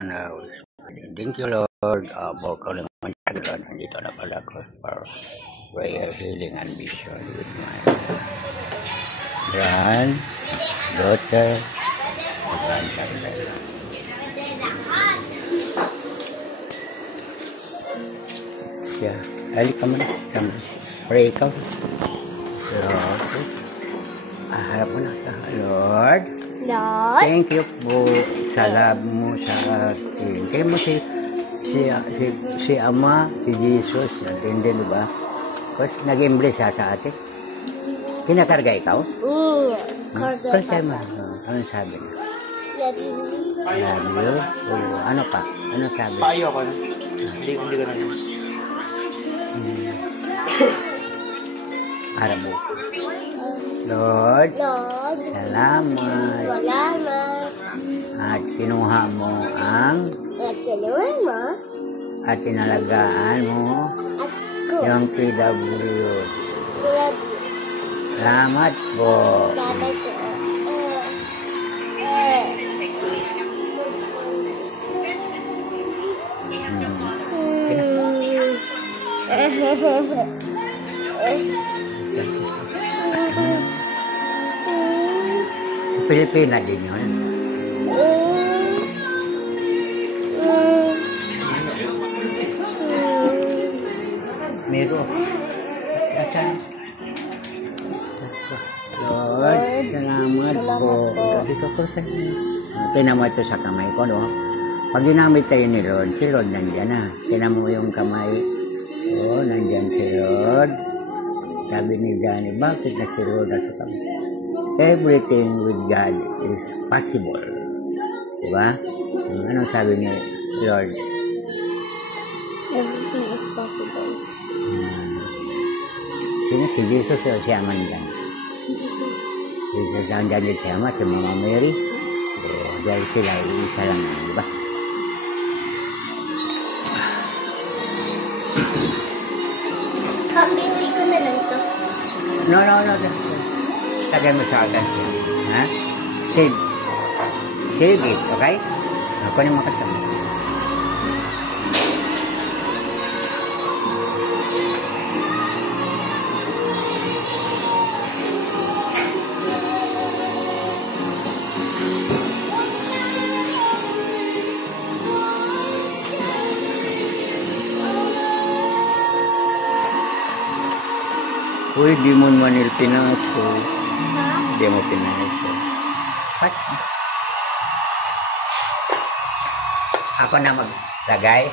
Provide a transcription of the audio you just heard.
Now, thank you, Lord, for calling on you, Lord. Nandito na pala ko for prayer, healing, and vision with my granddaughter, grandson. Yeah, ali ka muna. Pray ikaw. Lord, harap mo na. Lord, thank you po sa love mo sa atin. Kaya mo si Ama, si Jesus, natin din, diba? Tapos nag-embrace sa atin. Kinakarga ikaw? Karga pa. Ano sabi niya? Love you. Love you? Ano pa? Ano sabi? Paayo ako na. Hindi ko na yun. Harap mo. Lord, salamat. At kinuha mo at tinalagaan mo yung PW. Salamat po. Pilipina din yun. Mero. Lord, salamat po. Tinan mo ito sa kamay ko, no? Pag ginamit tayo ni Lord, si Lord nandyan na. Tinan mo yung kamay. Oh, nandyan si Lord. Sabi ni Johnny, bakit na si Lord nasa kamay? Everything with God is possible. Diba? Anong sabi ni Lord? Everything is possible. Sino si Jesus o si Ama nandyan? Jesus nandyan din si Ama, si Mama Mary. Dahil sila, isa lang yan, diba? Kapili ko na lang ito. No. Tagay mo sa akin. Ha? Save. Save it, okay? Ako na makasama. Uy, di mo manil pinaso. Di mo pinaso. What? Ako na maglagay.